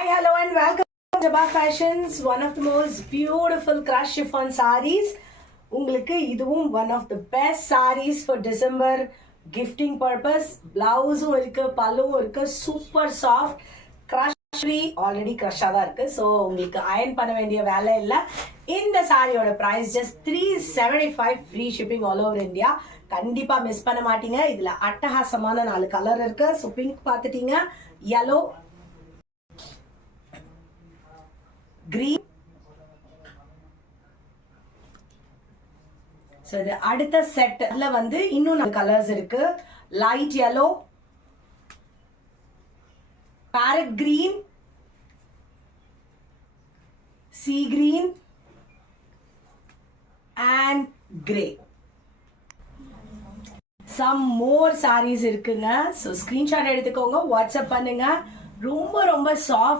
Hi, hello and welcome to Jabba Fashions, one of the most beautiful crush chiffon sarees. உங்களுக்கு இதுவும் one of the best sarees for December gifting purpose. Blouseம் இருக்கு, பல்லுவும் இருக்கு, super soft, crush free, already crush தான் இருக்கு. So உங்களுக்கு iron பண்ண வேண்டிய வேலை இல்ல. இந்த சாரியோட price just 375 free shipping all over India. கண்டிப்பா மிஸ் பண்ண மாட்டீங்க. இதுல அட்டகாசமான 4 கலர் இருக்கு. So pink பார்த்துட்டீங்க, yellow, green. So the அடுத்த செட்ல வந்து இன்னும் கலர்ஸ் இருக்கு. Light yellow, parrot green, sea green and grey. Some more sarees இருக்குங்க. So screenshot எடுத்துக்கோங்க, வாட்ஸ்அப் பண்ணுங்க. ரொம்ப ரொம்ப சாஃப்ட்